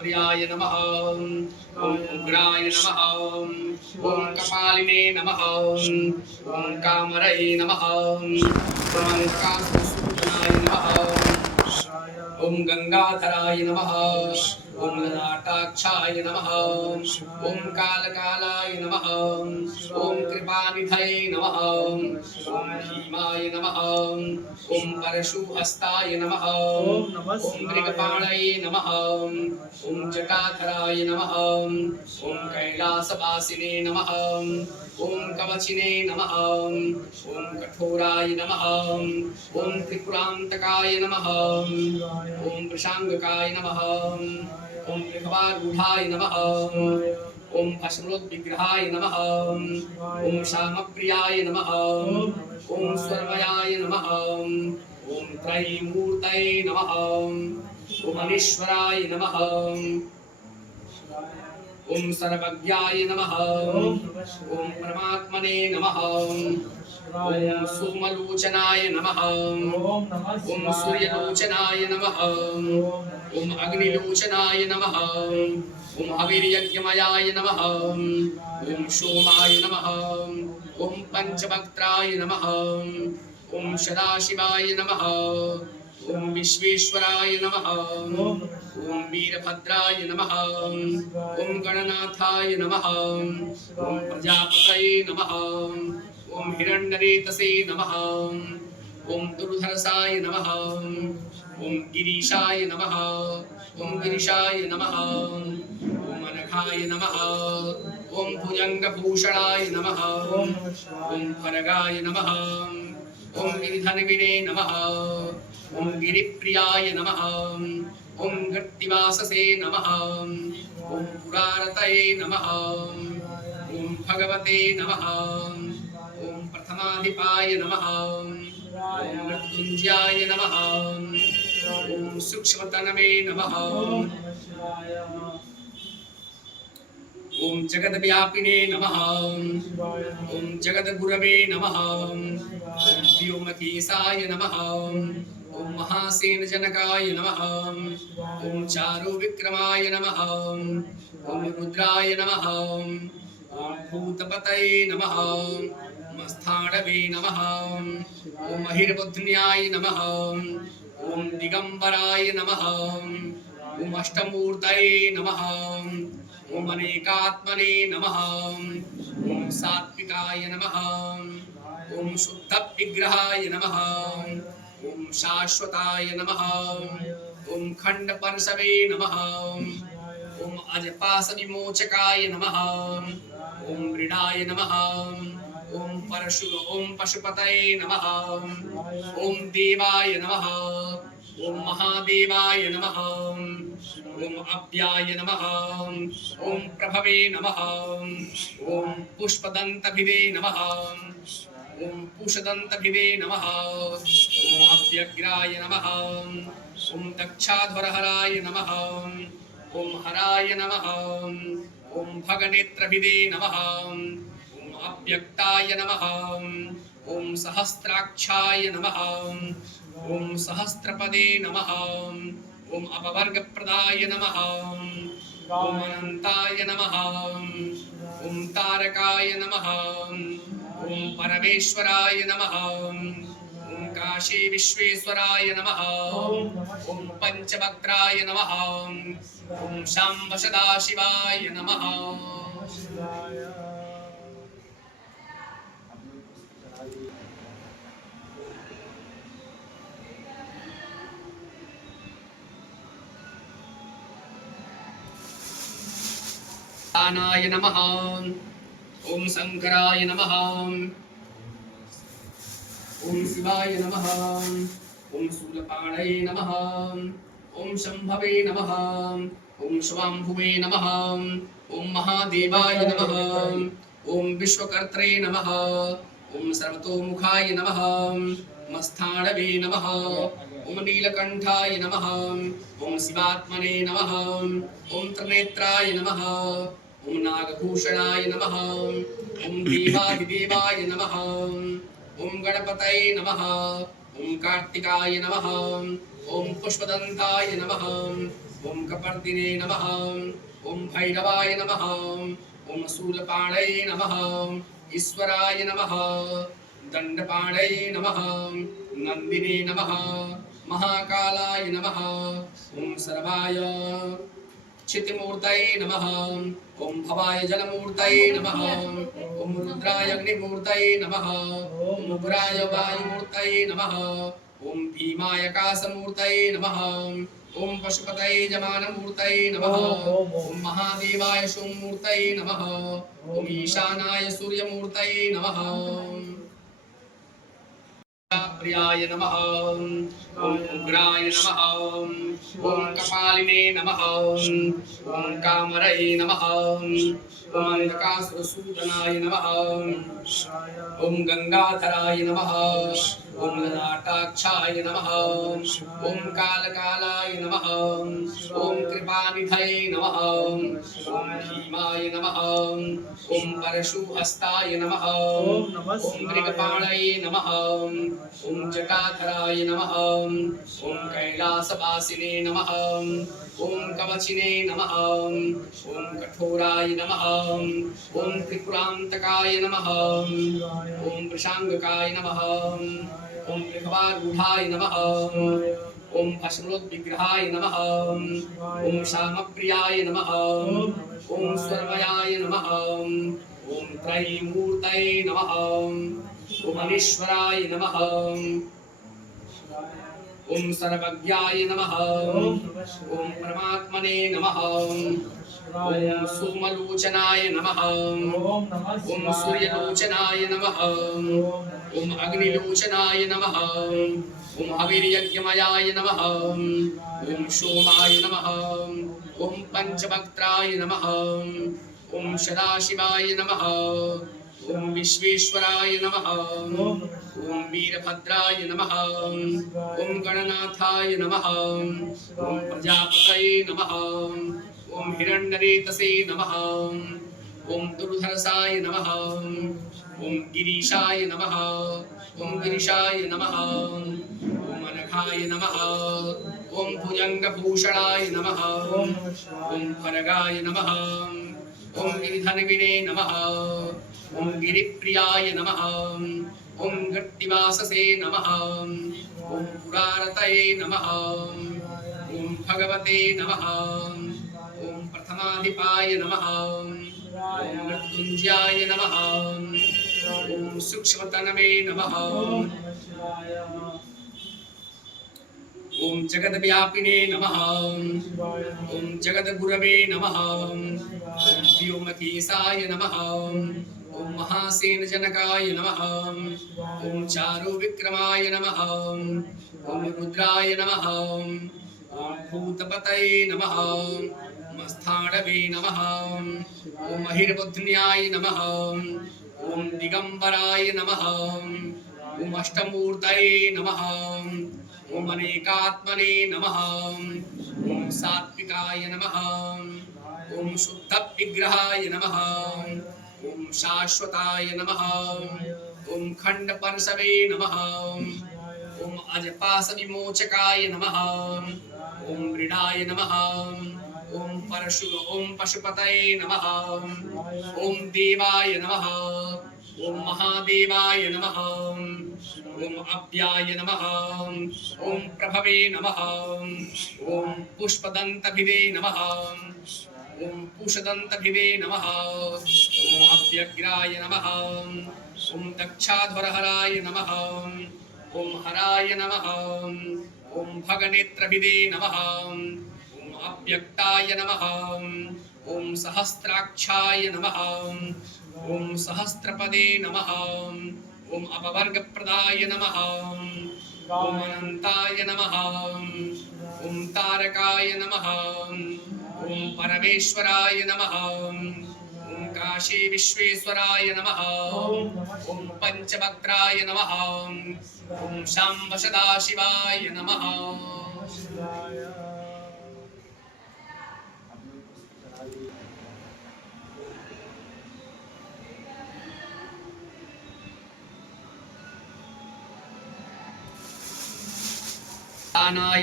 प्रियाय नमः ॐ उग्राय नमः ॐ कपालिने नमः ॐ कामरये नमः ॐ कामसूदनाय नमः ॐ गंगाधराय नमः ॐ ललाटाक्षाय नमः ॐ कालकालाय नमः ॐ कृपानिधये नमः ॐ भीमाय नमः ॐ परशुहस्ताय नमः ॐ मृगपाणये नमः ॐ जटाधराय नमः ॐ कैलासवासिने नमः ॐ कवचिने नमः ॐ कठोराय नमः ॐ त्रिपुरान्तकाय नमः ॐ वृषांगकाय नमः ॐ वृषभारूढाय नमः ॐ भस्मोद्विग्रहाय नमः ॐ श्यामप्रियाय नमः ॐ स्वरमयाय नमः ॐ त्रयीमूर्तये नमः ॐ अनीश्वराय नमः ॐ सर्वज्ञाय नमः ॐ परमात्मने नमः ॐ सोमलोचनाय नमः ॐ सूर्यलोचनाय नमः ॐ अग्निलोचनाय नमः ॐ हविर्यज्ञमयाय नमः ॐ सोमाय नमः ॐ पंचवक्त्राय नमः ॐ सदाशिवाय नमः ॐ विश्वेश्वराय नमः ॐ वीरभद्राय नमः ॐ गणनाथाय नमः ॐ प्रजापतये नमः ॐ हिरण्यरेतसे नमः ॐ दुर्धरसाय नमः ॐ गिरीशाय नमः ॐ गिरिशाय नमः ॐ अनघाय नमः ॐ भुजङ्गभूषणाय नमः ॐ भरगाय नमः ॐ गिरिधनविने नमः ॐ गिरिप्रियाय नमः ॐ गृत्तिवाससे नमः ॐ पुरारतये नमः ॐ भगवते नमः ॐ प्रथमाधिपाय नमः ॐ मृत्युञ्जयाय नमः ॐ सूक्ष्मतनवे नमः ॐ जगद्व्यापिने नमः ॐ जगद्गुरवे नमः ॐ व्योमकेशाय नमः ॐ महासेनजनकाय नमः ॐ चारुविक्रमाय नमः ॐ रुद्राय नमः ॐ भूतपतये नमः मस्थाणवे नमः ॐ महिर्बुध्न्याय नमः ॐ दिगंबराय नमः ॐ अष्टमूर्तये नमः ॐ अनेकात्मने नमः ॐ सात्विकाय नमः ॐ शुद्धविग्रहाय नमः ॐ शाश्वताय नमः ॐ खण्डपर्शवे नमः ॐ अजपासविमोचकाय नमः ॐ मृडाय नमः ॐ पशुपतये नमः ॐ देवाय नमः ॐ महादेवाय नमः ॐ अव्याय नमः ॐ प्रभवे नमः ॐ पुष्पदन्तभिवे नमः ॐ पूषदन्तभिवे नमः ॐ अव्यग्राय नमः ॐ दक्षाध्वरहराय नमः ॐ हराय नमः ॐ भगनेत्रभिवे नमः ॐ अव्यक्ताय नमः ॐ सहस्राक्षाय नमः ॐ सहस्रपदे नमः ॐ अपवर्गप्रदाय नमः ॐ अनन्ताय नमः ॐ तारकाय नमः ॐ परमेश्वराय नमः ॐ काशी विश्वेश्वराय नमः ॐ पंचवक्त्राय नमः ॐ शाम्ब सदाशिवाय नमः नाय नमः ॐ शंकराय नमः ॐ शिवाय नमः ॐ शूलपाणये नमः ॐ शंभवे नमः ॐ स्वाम्भुवे नमः ॐ महादेवाय नमः ॐ विश्वकर्त्रे नमः ॐ सर्वतोमुखाय नमः मस्थाणवे नमः ॐ नीलकण्ठाय नमः ॐ शिवात्मने नमः ॐ त्रिनेत्राय नमः ॐ नागभूषणाय नमः ॐ देवाधिदेवाय नमः ॐ गणपतये नमः ॐ कार्तिकाय नमः ॐ पुष्पदन्ताय नमः ओम कपर्दिने नमः ओम भैरवाय नमः ओम शूलपाणये नमः ईश्वराय नमः दंडपाणये नमः नंदिने नमः महाकालाय नमः ओम सर्वाय चित्तमूर्तये नमः ओम भवाय जलमूर्तये नमः ओम रुद्राय अग्निमूर्तये नमः ओम उग्राय वायुमूर्तये नमः ओम भीमाय आकाशमूर्तये नमः ओम पशुपतये जमानमूर्तये नमः ओम महादेवाय सोममूर्तये नमः ओम ईशानाय सूर्यमूर्तये नमः प्रियाय नमः ओम उग्राय नमः ओम कपालिने नमः ओम कामरये नमः ओम अंधकासुरसूदनाय नमः ओम गंगाधराय नमः ओम ललाटाक्षाय नमः ओम कालकालाय नमः ओम कृपानिधये नमः ओम भीमाय नमः ओम परशुहस्ताय नमः ओम मृगपाणये नमः ओम जटाधराय नमः ओम कैलासवासिने नमः ओम कवचिने नमः ओम कठोराय नमः ओम त्रिपुरांतकाय नमः ओम वृषांगकाय नमः ओम वृषभारूढ़ाय नमः ओम भस्मोद्विग्रहाय नमः ओम श्यामप्रियाय नमः ओम स्वर्मयाय नमः ओम त्रयीमूर्तये नमः ओम अनीश्वराय नमः ओम सर्वज्ञाय नमः ओम परमात्मने नमः ओम सोमलोचनाय नमः ओम सूर्यलोचनाय नमः ओम अग्निलोचनाय नमः ओम हविर्यज्ञमयाय नमः ओम सोमाय नमः ओम पंचवक्त्राय नमः ओम सदाशिवाय नमः ओम विश्वेश्वराय नमः ओम वीरभद्राय नमः ओम गणनाथाय नमः ओम प्रजापतये नमः ओम हिरण्यरेतसे नमः ओम दुर्धरसाय नमः ओम गिरीशाय नमः ओम गिरीशाय नमः ओम अनघाय नमः ओम भुजंगभूषणाय नमः ओम भरगाय नमः ओम गिरिधनविने नमः ओम गिरिप्रियाय नमः ओम गट्टिवाससे नमः ओम पुरारतये नमः ओम भगवते नमः ओम प्रथमाधिपाय नमः ओम मृत्युंजयाय नमः ओम सूक्ष्मतनवे नमः ओम जगद्व्यापिने नमः ओम जगद्गुरवे नमः ओम व्योमकेशाय नमः ओम महासेनजनकाय नमः ओम चारुविक्रमाय नमः ओम रुद्राय नमः ओम भूतपतये नमः ओम स्थाणवे नमः ओम महिर्बुद्ध्याय नमः ओम दिगंबराय नमः ओम अष्टमूर्तये नमः ओम अनेकात्मने नमः ओम सात्विकाय नमः ओम शुद्धविग्रहाय नमः ओम शाश्वताय नमः ओम खंडपर्शवे नमः ओम अजपासविमोचकाय नमः ओम मृडाय नमः ओम पशुपतये नमः ओम देवाय नमः ओम महादेवाय नमः ओम अव्याय नमः ओम प्रभवे नमः ओम पुष्पदन्तभिवे नमः ओम पुषदन्तभिवे नमः ओम अव्यग्राय नमः ओम दक्षाध्वरहराय नमः ओम हराय नमः ओम भगनेत्रभिवे नमः ओम अव्यक्ताय नमः ओम सहस्राक्षाय नमः ओम सहस्रपदे नमः ओम अपवर्गप्रदाय नमः ओम अनंताय नमः ओम तारकाय नमः ओम परमेश्वराय नमः ओम काशी विश्वेश्वराय नमः ओम पंचवक्त्राय नमः ओम शाम्ब सदाशिवाय नमः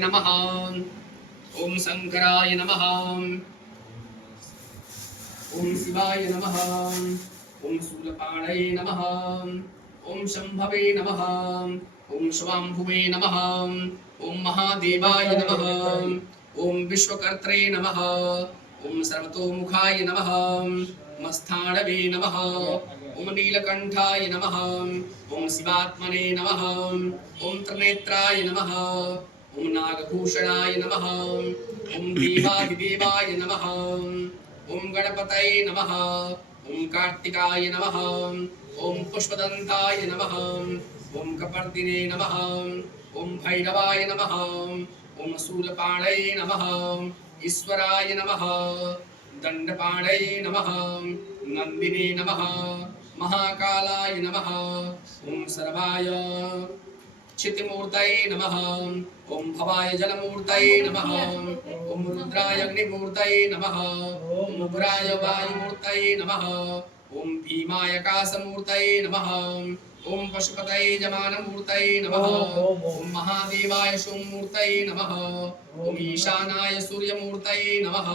नमः ओम ओम शंकराय नमः ओम शिवाय नमः ओम शूलपाणये नमः ओम शंभवे नमः ओम स्वाम्भुवे नमः ओम महादेवाय नमः ओम विश्वकर्त्रे नमः ओम सर्वतोमुखाय नमः मस्थाणवे नमः ओम नीलकंठाय नमः ओम शिवात्मने नमः ओम त्रिनेत्राय नमः ओम नागभूषणाय नमः ओम देवादिदेवाय नमः ओम गणपतये नमः ओम कार्तिकाय नमः ओम पुष्पदंताय नमः ओम कपर्दिने नमः ओम भैरवाय नमः ओम शूलपाणये नमः ईश्वराय नमः दंडपाणये नमः नंदिने नमः महाकालाय नमः ओम सर्वाय चित्तमूर्तये नमः ओम भवाय जलमूर्तये नमः ओम रुद्राय अग्निमूर्तये नमः ओम उग्राय वायुमूर्तये नमः ओम भीमाय आकाशमूर्तये नमः ओम पशुपतये जमानमूर्तये नमः ओम महादेवाय सोममूर्तये नमः ओम ईशानाय सूर्यमूर्तये नमः